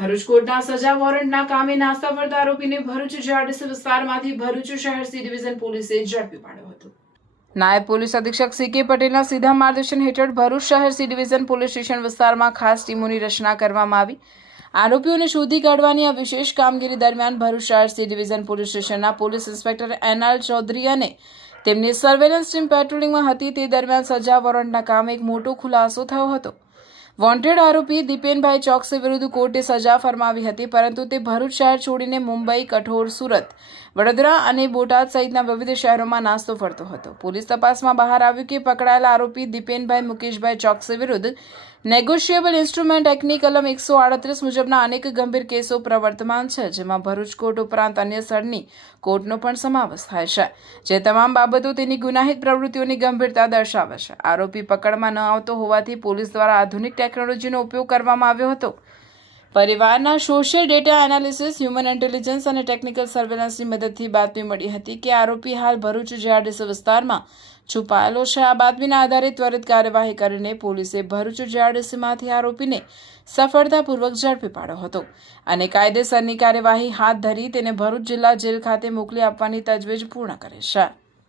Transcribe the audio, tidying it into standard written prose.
ભરૂચ કોર્ટના સજા વોરંટના કામે નાસ્તા ફરતા આરોપીને ભરૂચ જીઆરડીસી વિસ્તારમાંથી ભરૂચ શહેર સી ડિવિઝન પોલીસે ઝડપી પાડ્યો હતો। નાયબ પોલીસ અધિક્ષક સી.કે. પટેલના સીધા માર્ગદર્શન હેઠળ ભરૂચ શહેર સી ડિવિઝન પોલીસ સ્ટેશન વિસ્તારમાં ખાસ ટીમોની રચના કરવામાં આવી। આરોપીઓને શોધી કાઢવાની આ વિશેષ કામગીરી દરમિયાન ભરૂચ શહેર સી ડિવિઝન પોલીસ સ્ટેશનના પોલીસ ઇન્સ્પેક્ટર એન.આર. ચૌધરી અને તેમની સર્વેલન્સ ટીમ પેટ્રોલિંગમાં હતી। તે દરમિયાન સજા વોરંટના કામે એક મોટો ખુલાસો થયો હતો। વોન્ટેડ આરોપી દીપેનભાઈ ચોકસી વિરુદ્ધ કોર્ટે સજા ફરમાવી હતી, પરંતુ તે ભરૂચ શહેર છોડીને મુંબઈ, કઠોર, સુરત, વડોદરા અને બોટાદ સહિતના વિવિધ શહેરોમાં નાસ્તો ફરતો હતો। પોલીસ તપાસમાં બહાર આવ્યું કે પકડાયેલા આરોપી દીપેનભાઈ મુકેશભાઈ ચોકસી વિરુદ્ધ નેગોશિયેબલ ઇન્સ્ટ્રુમેન્ટ એક્ટની કલમ 138 મુજબના અનેક ગંભીર કેસો પ્રવર્તમાન છે, જેમાં ભરૂચ કોર્ટ ઉપરાંત અન્ય સ્થળની કોર્ટનો પણ સમાવેશ થાય છે, જે તમામ બાબતો તેની ગુનાહિત પ્રવૃત્તિઓની ગંભીરતા દર્શાવે છે। આરોપી પકડમાં ન આવતો હોવાથી પોલીસ દ્વારા આધુનિક ટેકનોલોજીનો ઉપયોગ કરવામાં આવ્યો હતો। પરિવારના social data analysis, human intelligence અને ટેકનિકલ સર્વેલન્સની મદદથી બાતમી મળી હતી કે આરોપી હાલ ભરૂચ જીઆરડીસી વિસ્તારમાં છુપાયેલો છે। આ બાતમીના આધારે ત્વરિત કાર્યવાહી કરીને પોલીસે ભરૂચ જીઆરડીસીમાંથી આરોપીને સફળતાપૂર્વક ઝડપી પાડ્યો હતો અને કાયદેસરની કાર્યવાહી હાથ ધરી તેને ભરૂચ જિલ્લા જેલ ખાતે મોકલી આપવાની તજવીજ પૂર્ણ કરી છે।